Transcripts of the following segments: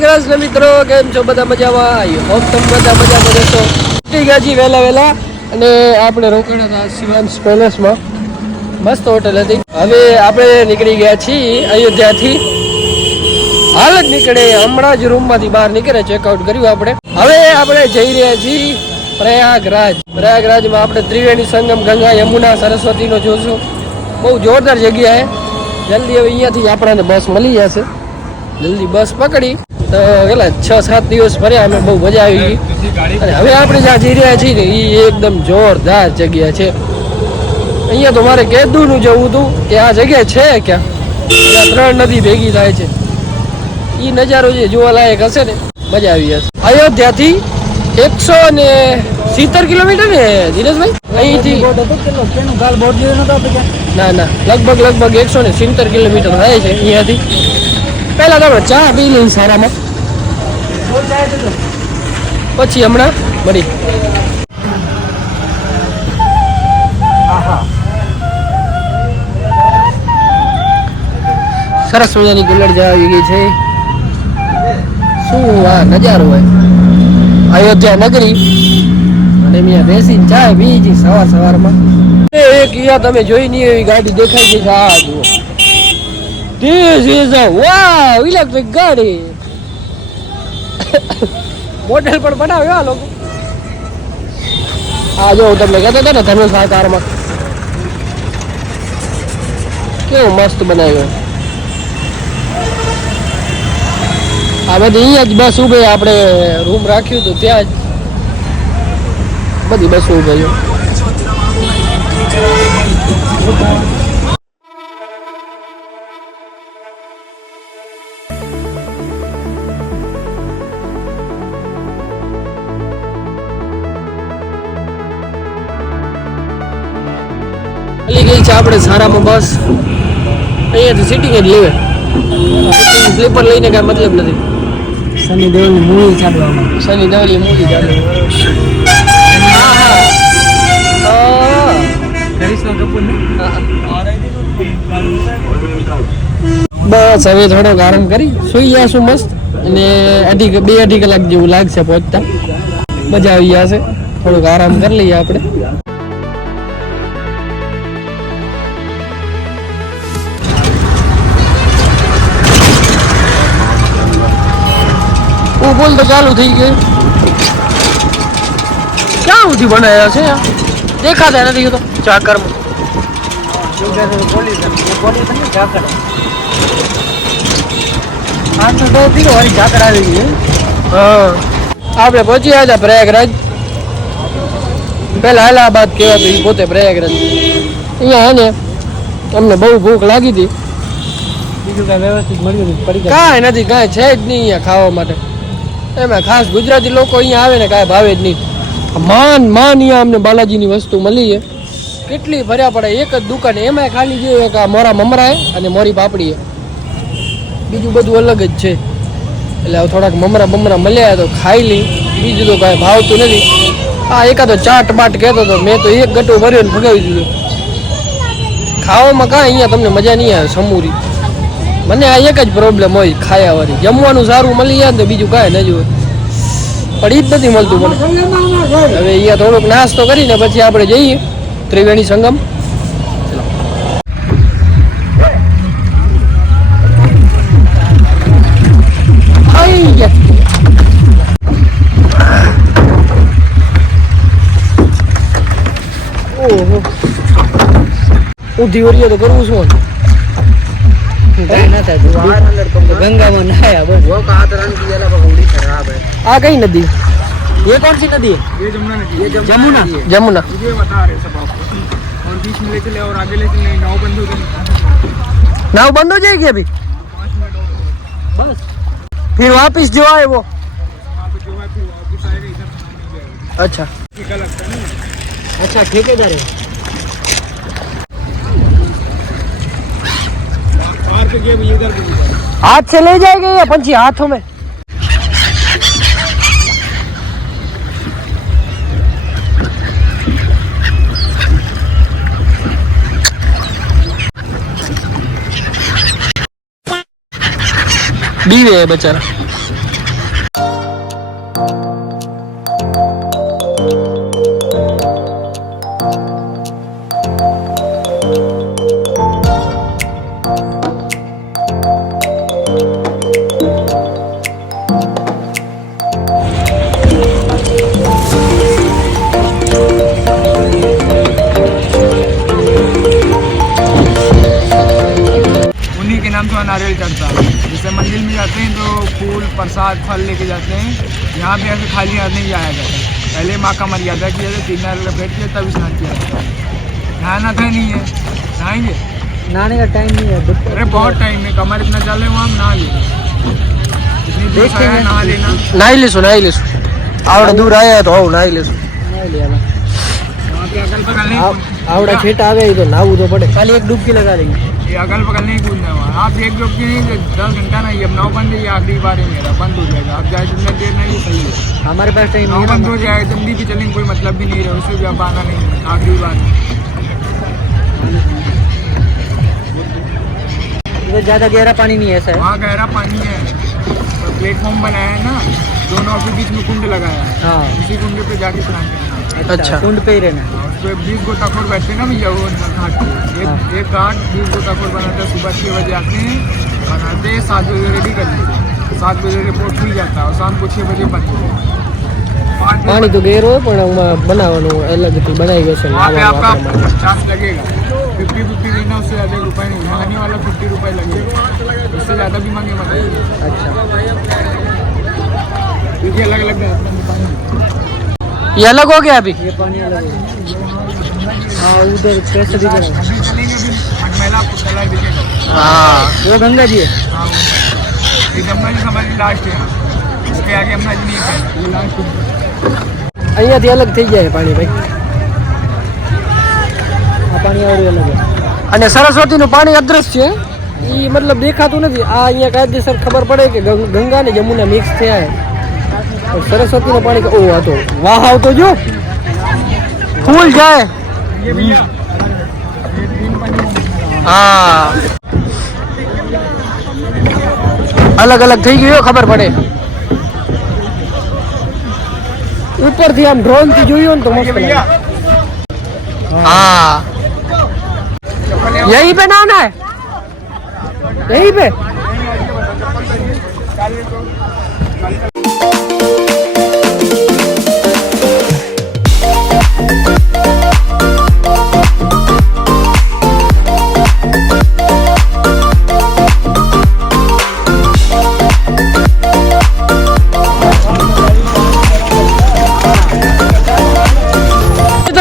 કૃષ્ણ મિત્રો, કેમ છો? બધા મજામાં? આઈ હોપ તમે બધા મજામાં જશો છીએ વહેલા વહેલા અને આપણે રોકાણા હતા શિવાંશ પેલેસમાં મસ્ત હોટલ હતી. હવે આપણે નીકળી ગયા છીએ અયોધ્યાથી. હાલ જ નીકળે, હમણાં જ રૂમમાંથી બહાર નીકળે ચેકઆઉટ કર્યું આપણે. હવે આપણે જઈ રહ્યા છીએ પ્રયાગરાજ. પ્રયાગરાજમાં આપણે ત્રિવેણી સંગમ, ગંગા, યમુના, સરસ્વતીનો જોશું. બહુ જોરદાર જગ્યા છે જલ્દી હવે અહીંયાથી આપણને બસ મળી જશે. જલ્દી બસ પકડી. તો કેટલા, છ, સાત દિવસ ફર્યા, અમે બહુ મજા આવી. ગઈ અને હવે આપણે જ્યાં જઈ રહ્યા છીએ ને એ એકદમ જોરદાર જગ્યા છે. અહીંયા તો મારે કેદુનું જવું હતું, કે આ જગ્યા છે ક્યાં? ત્યાં ત્રણ નદી ભેગી થાય છે. એ નજારો જે જોવાલાયક હશે ને, મજા આવી જશે અયોધ્યાથી એકસો ને સિત્તેર કિલોમીટર ને, ધીરજભાઈ? અહીંથી ના ના, લગભગ લગભગ એકસો ને સિત્તેર કિલોમીટર થાય છે અહીંયાથી. પહેલાં તો આપણે ચા પી લઈએ સારામાં. પછી હમણાં મળી. સરસ મજાની કુલર જવા આવી ગઈ છે. શું આ નજારો હોય? અયોધ્યા નગરી. અને અહીંયા બેસીને ચાય બીજી સવાર સવારમાં. એક યા તમે જોઈ નહીં એવી ગાડી દેખાઈ ગઈ છે. આ જુઓ. A wow electric ગાડી. મોડેલ પણ બનાવ્યો આ લોકો. આ જો હું તમને કહેતો હતો ને ધનુષ આકારમાં કેવું મસ્ત બનાવ્યો. આ બધી અહીંયા જ બસ ઉભે આપણે રૂમ રાખ્યું હતું ત્યાં જ. બધી બસ ઉભે છે આપણે સારામાં બસ. અહીંયાથી સિટિંગ જ લેવે. સ્લીપર લઈને કાંઈ મતલબ નથી. સની દેવલની મૂવી ચાલવામાં સની દેવલી મૂવી ચાલે બસ હવે થોડોક આરામ કરી. સુઈ જશું મસ્ત. અને અઢી બે અઢી કલાક જેવું લાગશે પહોંચતા. મજા આવી જશે. થોડુંક આરામ કરી લઈએ આપણે. ઓ બોલ તો ચાલુ થઈ ગયું. ક્યાં સુધી બનાવ્યા છે દેખાતા નથી તો. ચાકરમાં. હા? આપણે પહોંચ્યા હતા પ્રયાગરાજ. પેલા અલ્હાબાદ કહેવાતું એ પોતે પ્રયાગરાજ. અહીંયા હે ને અમને બહુ ભૂખ લાગી હતી. બીજું કાંઈ વ્યવસ્થિત મળ્યું નથી કાંઈ નથી કાંઈ છે જ નહીં અહીંયા ખાવા માટે. એમાં ખાસ ગુજરાતી લોકો અહીંયા આવે ને કાંઈ ભાવે જ નહીં. માન માન અહીંયા અમને બાલાજીની વસ્તુ મળી છે કેટલી ભર્યા પડે, એક જ દુકાન એમાંય ખાલી જે કે આ મોરા મમરાય અને મોરી પાપડી બીજું બધું અલગ જ છે. એટલે થોડાક મમરા બમરા મળ્યા તો ખાઈ લઈ. બીજું તો કાંઈ ભાવતું નથી. આ એકાદો ચાટ બાટ કહેતો હતો મેં તો એક ગટું ભર્યો ને ભગાવી દીધું. ખાવામાં કાંઈ અહીંયા તમને મજા નહીં આવે, સમૂરી. મને આ એક જ પ્રોબ્લેમ હોય ખાયા વાળી જમવાનું સારું મળી જાય ને બીજું કાંઈ ન જોવે પણ જ નથી મળતું મને. હવે અહીંયા થોડોક નાસ્તો કરીને પછી આપણે જઈએ, ત્રિવેણી સંગમ. ઓહો. ઊંધી વરીએ તો કરવું गंगा नहाया वो वो कातरन की जला खराब है आ गई नदी। ये कौन सी नदी है? ये जमुना। नदी है जमुना। जमुना ये बता रहे सब आपको और बीच में ले चले और आगे ले चले नाव बंद हो गई नाव बंद हो जाएगी अभी? बस फिर वापस जो आए वो। अच्छा। अच्छा ठेकेदार है। हाथ से ले जाएँगे ये पंछी हाथों में डी रहे बेचारा Thank you. नारियल चढ़ता है जैसे मंदिर में जाते हैं तो फूल प्रसाद फल लेके जाते हैं। यहाँ पे ऐसे खाली हाथ नहीं जाया जाता। पहले माँ का मर्यादा किया जाए तीन नारियल बैठ के तब स्नान किया जाता है। नहाना तो नहीं है। नहाएँगे? नहाने का टाइम नहीं है अरे बहुत टाइम है कमर इतना चल रहा है वहाँ नहा लेंगे। नहा लेना। नहा ले सो नहा ले सो आवड़ा दूर आया तो आओ नहा ले सो नहा। आवड़ा खेत आ गए तो ना वो तो पड़े। खाली एक डुबकी लगा देंगे ये अगल बगल नहीं कूदना है वहाँ। आप एक जोक की नहीं दस घंटा नहीं अब नौ बंद है ये आखिरी बार है मेरा बंद हो जाएगा। आप जाए जितना देर नहीं सही है। हमारे पास टाइम नौ बंद हो जाए जल्दी भी चलेंगे कोई मतलब भी नहीं रहे उससे भी अब आना नहीं है आखिरी बार। इधर ज़्यादा गहरा पानी नहीं है सर। वहाँ गहरा पानी है। तो प्लेटफॉर्म बनाया है ना दोनों के बीच में कुंड लगाया है। हाँ। उसी कुंड पे जाके स्नान करना। अच्छा। कुंड पे ही रहना और उस पे बीस गोताखोर बैठते हैं ना भैया वो घाट पे एक हाँ। एक घाट बीस गोताखोर बनाते हैं सुबह छः बजे आते हैं बनाते हैं सात बजे रेडी कर लेते हैं सात बजे रिपोर्ट खुल जाता है और शाम को छः बजे बंद हो जाता है पाँच बजे પાણી તો ગેર હોય પણ આમાં બનાવવાનું અલગથી બનાવી ગયો છે वहाँ पे નાહવાનું आपका આપણા માટે. चार्ज लगेगा फिफ्टी फिफ्टी देना उससे ज़्यादा रुपये नहीं नहाने वाला फिफ्टी रुपये लगेगा उससे ज़्यादा भी मांगे मत अच्छा क्योंकि अलग अलग रास्ते में पानी ये अलग हो गया अभी ये पानी अलग है हाँ उधर कैसे दिख रहा है अभी चलेंगे अभी मटमैला आपको चला दिखेगा હા वो गंगा जी है हाँ वो। ये गंगा जी हमारी लास्ट है यहाँ इसके आगे हम नदी नहीं है ये लास्ट है અહીંયાથી અલગ થઈ જાય પાણી ભાઈ આ પાણી और अलग है અને સરસ્વતીનું પાણી અદ્રશ્ય છે એ મતલબ દેખાતું નથી આ અહીંયા કાયદેસર ખબર પડે કે ગંગ- ગંગા ને જમુના મિક્સ થયા सरस्वती ने पानी ओ तो। वाह आ तो जो। फूल जाए। हाँ। अलग अलग थी गई खबर पड़े। ऊपर थी, हम ड्रोन की जुई हो तो मस्त हाँ। यही पे नाना है। यही पे।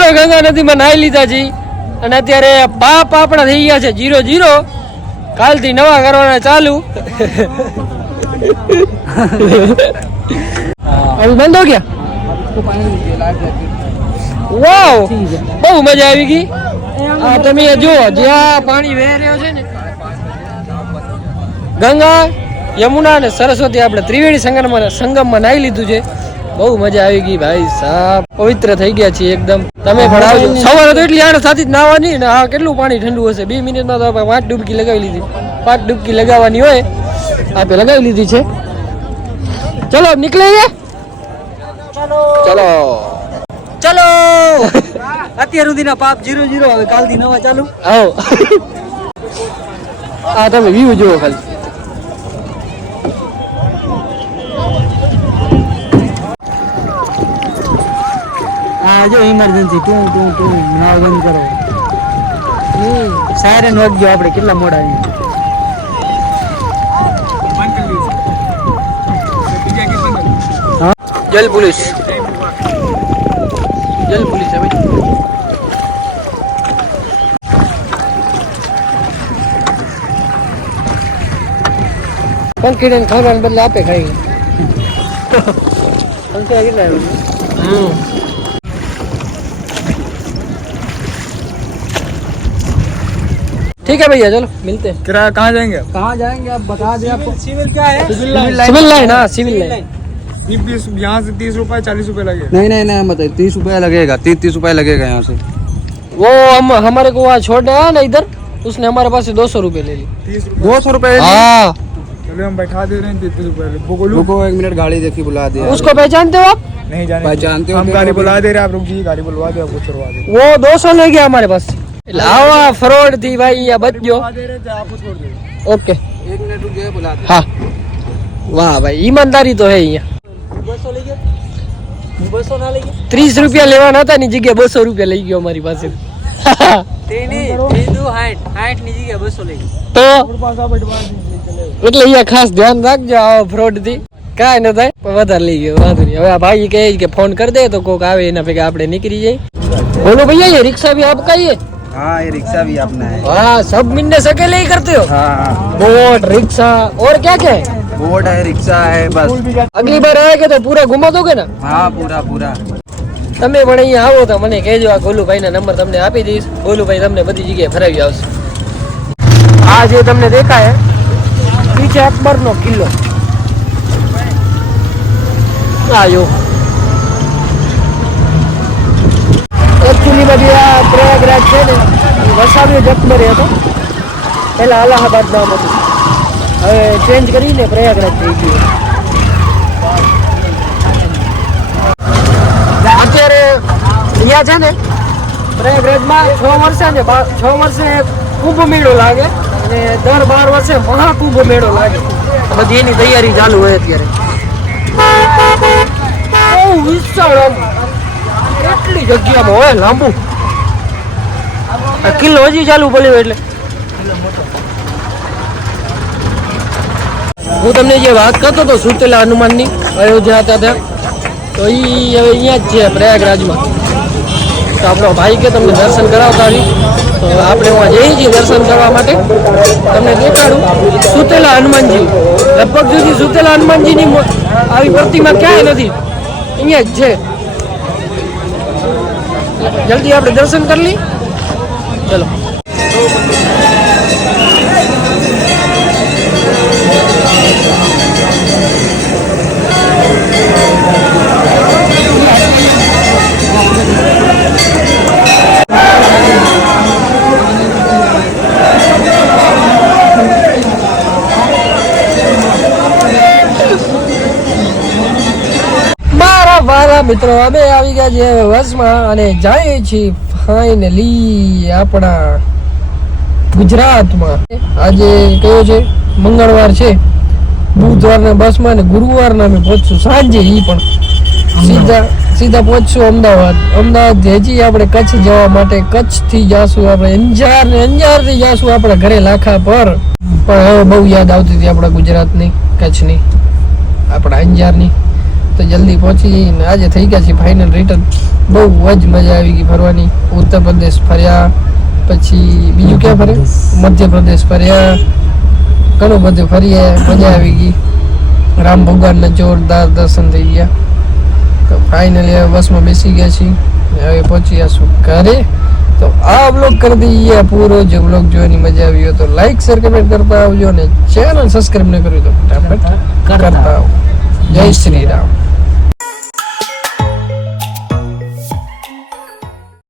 અત્યારે ગંગા નદીમાં નાહી લીધા છીએ અને અત્યારે પાપ આપણા થઈ ગયા છે જીરો જીરો. કાલથી નવા કરવાના ચાલુ. બંધ હો ગયા? વાવ બહુ મજા આવી ગઈ. તમે જુઓ જ્યાં પાણી વહી રહ્યો છે ને ગંગા યમુના અને સરસ્વતી આપણે ત્રિવેણી સંગમમાં સંગમમાં નાહી લીધું છે. બહુ મજા આવી ગઈ ભાઈ સાહેબ પવિત્ર થઈ ગયા છીએ એકદમ. તમે પણ આવજો સવારે તો એટલી આડસ સાથે જ નાવાની ને હા કેટલું પાણી ઠંડુ હશે? બે મિનિટમાં તો આપણે પાંચ ડૂબકી લગાવી લીધી. પાંચ ડૂબકી લગાવવાની હોય આપે લગાવી લીધી છે. ચલો નીકળે ચલો. ચલો. અત્યાર સુધીના પાપ જીરો જીરો હવે કાલથી નવા ચાલુ. આવો. આ તમે વ્યૂ જુઓ ખાલી. आजो इमरजेंसी टू टू टू ना बंद करो। सायरन वक जो आपड़े कितना मोड आई जल पुलिस। जल पुलिस है भाई। कल बदले आप खाएँगे ठीक है भैया चलो मिलते हैं। किराया कहाँ जाएँगे कहाँ जाएँगे आप बता दें आपको। सिविल क्या है? Civil line. हाँ सिविल लाइन। यहाँ से तीस रुपये चालीस रुपये लगे। नहीं नहीं नहीं मतलब तीस रुपया लगेगा तीस तीस रुपया लगेगा यहाँ से। वो हम हमारे को वहाँ छोड़ने आया ना इधर उसने हमारे पास से दो सौ रुपये ले ली दो सौ रुपये हाँ। चलो हम बैठा दे रहे हैं रुपए रुको एक मिनट गाड़ी देखी बुला दिया। उसको पहचानते हो आप? नहीं पहचानते हो हम तो गाड़ी बुला दे रहे हैं आप रुक जाइए गाड़ी बुलवा दे आपको दे। वो दो सौ ले गया हमारे पास એટલે આવા થી ભાઈ આ બચ્યો. ઓકે એક મિનિટ જે બોલા હા. વાહ ભાઈ ઈમાનદારી તો હે અહીંયા. ત્રીસ રૂપિયા લેવાના હતા ની જગ્યાએ બસો રૂપિયા લઈ ગયો અમારી પાસે. તો એટલે અહીંયા ખાસ ધ્યાન રાખજો આવા ફ્રોડથી. કાંઈ ન થાય વધારે લઈ ગયો વાંધો નહીં. હવે આ ભાઈ કહે કે ફોન કરી દે તો કોક આવે એના ભેગા આપડે નીકળી જાય બોલો ભૈયા રિક્ષા બી આપ કહીએ ही है हाँ ये रिक्शा भी अपना है हाँ सब मिलने से अकेले ही करते हो हाँ बोट रिक्शा और क्या क्या है बोट है रिक्शा है बस અગલી બાર આવેગે તો પૂરા ઘુમા દોગે ને हाँ पूरा पूरा તમે પણ અહીંયા આવો તો મને કહેજો આ ગોલુભાઈના નંબર તમને આપી દઈશ ગોલુભાઈ તમને બધી જગ્યાએ ફરાવી આવશે આ જે તમને દેખાય એ છે અકબરનો કિલ્લો આયો એકચ્યુઅલીમાં જે આ પ્રયાગરાજ છે ને, એ વસાવ્યો જ હતો. પહેલાં અલ્હાબાદ નામ હતું. હવે ચેન્જ કરીને પ્રયાગરાજ થઈ ગયું. અત્યારે અહીંયા છે ને, પ્રયાગરાજમાં છ વર્ષે ને છ વર્ષે કુંભ મેળો લાગે અને દર બાર વર્ષે મહાકુંભ મેળો લાગે. બધી એની તૈયારી ચાલુ હોય અત્યારે. બહુ વિશાળ એટલી જગ્યામાં હોય, લાંબુ? કિલ્લો હજી ચાલુ બોલ્યો એટલે. હું તમને જે વાત કરતો હતો સુતેલા હનુમાનની, અયોધ્યા હતા ત્યાં, તો એ હવે અહીંયા જ છે પ્રયાગરાજમાં. તો આપણો ભાઈ કે તમને દર્શન કરાવતા આવી તો આપણે હું જઈએ છીએ દર્શન કરવા માટે. તમને દેખાડું સુતેલા હનુમાનજી. લગભગ સુધી સુતેલા હનુમાનજીની આવી પ્રતિમા ક્યાંય નથી. અહીંયા જ છે. જલ્દી આપણે દર્શન કરી લઈએ. ચલો. મિત્રો, અમે આવી ગયા છે બસમાં અને જઈએ છીએ ફાઇનલી આપણા ગુજરાતમાં. આજે કયો છે? મંગળવાર છે. બુધવારના બસમાં ને અમે પહોંચશું. સાંજે એ પણ. સીધા સીધા પહોંચશું અમદાવાદ. અમદાવાદ હજી આપણે કચ્છ જવા માટે કચ્છથી જાશું આપણે, અંજાર ને અંજારથી જાશું આપણે ઘરે લાખા પર. પણ હવે બહુ યાદ આવતી હતી આપણા ગુજરાતની, કચ્છની, આપણા અંજારની. તો જલ્દી પહોંચી ને આજે થઈ ગયા છે ફાઇનલ રિટર્ન બહુ જ મજા આવી ગઈ ફરવાની. ઉત્તર પ્રદેશ ફર્યા પછી બીજું ક્યાં ફરે મધ્યપ્રદેશ ફર્યા. ઘણું બધું ફરીએ મજા આવી ગઈ. રામ ભગવાનના જોરદાર દર્શન થઈ ગયા. તો ફાઇનલી હવે બસમાં બેસી ગયા છીએ. હવે પહોંચી જશું ઘરે. તો આ બ્લોગ કરી દઈએ. પૂરો જ બ્લોગ જોવાની મજા આવી હોય તો લાઈક શેર કમેન્ટ કરતા આવજો અને ચેનલ સબસ્ક્રાઈબ ન કર્યું તો ફટાફટ કરતા આવો જય શ્રી રામ.